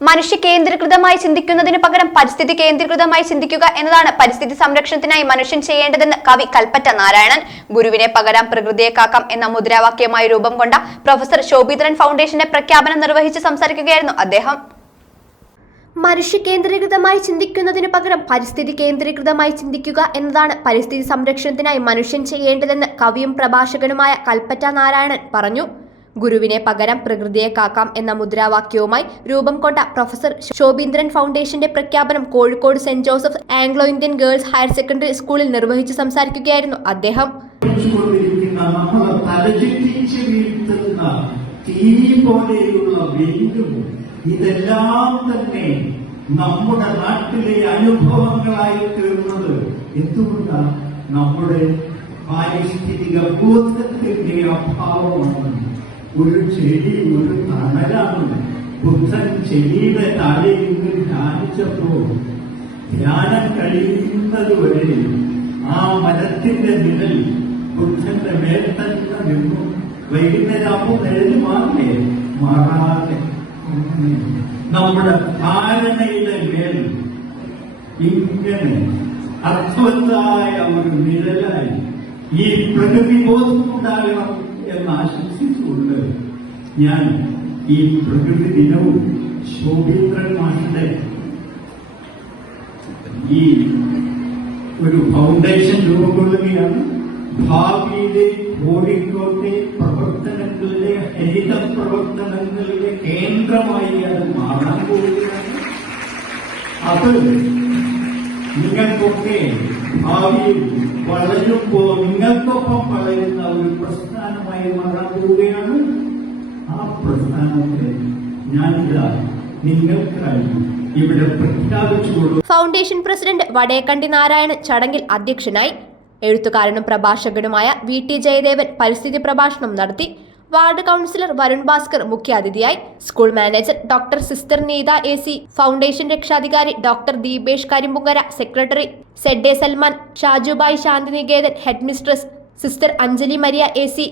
മനുഷ്യ കേന്ദ്രീകൃതമായി ചിന്തിക്കുന്നതിന് പകരം പരിസ്ഥിതി കേന്ദ്രീകൃതമായി ചിന്തിക്കുക എന്നതാണ് പരിസ്ഥിതി സംരക്ഷണത്തിനായി മനുഷ്യൻ ചെയ്യേണ്ടതെന്ന് കവി കൽപ്പറ്റ നാരായണൻ. ഗുരുവിനെ പകരം പ്രകൃതിയെ കാക്കാം എന്ന മുദ്രാവാക്യമായി രൂപം കൊണ്ട പ്രൊഫസർ ശോഭിതരൻ ഫൗണ്ടേഷന്റെ പ്രഖ്യാപനം നിർവഹിച്ച് സംസാരിക്കുകയായിരുന്നു അദ്ദേഹം. മനുഷ്യ കേന്ദ്രീകൃതമായി ചിന്തിക്കുന്നതിനു പകരം പരിസ്ഥിതി കേന്ദ്രീകൃതമായി ചിന്തിക്കുക എന്നതാണ് പരിസ്ഥിതി സംരക്ഷണത്തിനായി മനുഷ്യൻ ചെയ്യേണ്ടതെന്ന് കവിയും പ്രഭാഷകനുമായ കൽപ്പറ്റ നാരായണൻ പറഞ്ഞു. ഗുരുവിനെ പകരം പ്രകൃതിയെ കാക്കാം എന്ന മുദ്രാവാക്യവുമായി രൂപം കൊണ്ട പ്രൊഫസർ ശോഭീന്ദ്രൻ ഫൗണ്ടേഷന്റെ പ്രഖ്യാപനം Kozhikode saint Joseph Anglo Indian girls higher secondary സ്കൂളിൽ നിർവഹിച്ച് സംസാരിക്കുകയായിരുന്നു അദ്ദേഹം. ഇതെല്ലാം തന്നെ നമ്മുടെ നാട്ടിലെ അനുഭവങ്ങളായി തീർന്നത് എന്തുകൊണ്ടാണ്? നമ്മുടെ പാരിസ്ഥിതിക ബോധത്തിന്റെ അഭാവമാണ് ഒരു ചെടി ഒരു തണലാണ് ബുദ്ധൻ ചെടിയുടെ താഴെ നിന്ന് ധ്യാനിച്ചപ്പോൾ ധ്യാനം കഴിയുന്നത് വരെ ആ മരത്തിന്റെ നിഴൽ ബുദ്ധന്റെ മേൽ തന്നെ നിന്നു. വൈകുന്നേരമാകുമ്പോൾ നിഴൽ മാറില്ലേ മാറാതെ നമ്മുടെ ധാരണയുടെ മേൽ ഇങ്ങനെ അർത്ഥവത്തായ ഒരു നിഴലായി ഈ പ്രകൃതി ബോധം ഉണ്ടാകണം എന്ന് ആശംസിച്ചുകൊണ്ട് ഞാൻ ഈ പ്രകൃതി ദിനവും ശോഭീന്ദ്രൻ മാഷിന്റെ ഈ ഒരു ഫൗണ്ടേഷൻ രൂപം ഭാവിയിലെ കോഴിക്കോട്ടെ പ്രവർത്തനങ്ങളിലെ ഹരിത പ്രവർത്തനങ്ങളിലെ കേന്ദ്രമായി അത് മാറാൻ പോവുകയാണ്. അത് നിങ്ങൾക്കൊക്കെ ഭാവിയിൽ വളരുമ്പോ നിങ്ങൾക്കൊപ്പം വളരുന്ന ഒരു പ്രസ്ഥാനമായി മാറാൻ പോവുകയാണ്. ആ പ്രസ്ഥാനത്തെ ഞാനിതാ നിങ്ങൾക്കായി ഇവിടെ പ്രഖ്യാപിച്ചു ഫൗണ്ടേഷൻ പ്രസിഡന്റ് വടേക്കണ്ടി നാരായണൻ ചടങ്ങിൽ അധ്യക്ഷനായി. എഴുത്തുകാരനും പ്രഭാഷകനുമായ വി ടി ജയദേവൻ പരിസ്ഥിതി പ്രഭാഷണം നടത്തി. വാർഡ് കൗൺസിലർ വരുൺ ഭാസ്കർ മുഖ്യാതിഥിയായി. School manager doctor sister Neetha A C foundation രക്ഷാധികാരി doctor Deepesh Karimpunkara secretary Z A Salman Shajubhai Shantiniketan headmistress sister Anjali Maria A C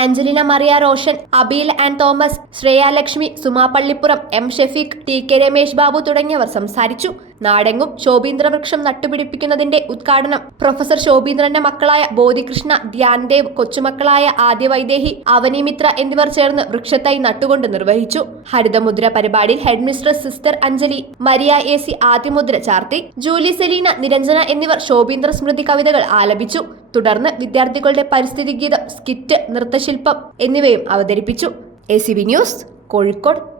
Angelina Maria Roshan Abeel and Thomas Shreya Lakshmi Suma Pallippuram M Shefeeq T K Ramesh Babu തുടങ്ങിയവർ സംസാരിച്ചു. നാടെങ്ങും ശോഭീന്ദ്രവൃക്ഷം നട്ടുപിടിപ്പിക്കുന്നതിന്റെ ഉദ്ഘാടനം professor ശോഭീന്ദ്രന്റെ മക്കളായ ബോധികൃഷ്ണ ധ്യാൻദേവ് കൊച്ചുമക്കളായ ആദ്യ വൈദേഹി അവനി അവനിമിത്ര എന്നിവർ ചേർന്ന് വൃക്ഷത്തൈ നട്ടുകൊണ്ട് നിർവഹിച്ചു. ഹരിതമുദ്ര പരിപാടിയിൽ headmistress sister Anjali Maria A C ആദ്യമുദ്ര ചാർത്തി ജൂലി സെലീന നിരഞ്ജന എന്നിവർ ശോഭീന്ദ്ര സ്മൃതി കവിതകൾ ആലപിച്ചു. തുടർന്ന് വിദ്യാർത്ഥികളുടെ പരിസ്ഥിതി ഗീതം സ്കിറ്റ് നൃത്തശില്പം എന്നിവയും അവതരിപ്പിച്ചു. A news Kozhikode.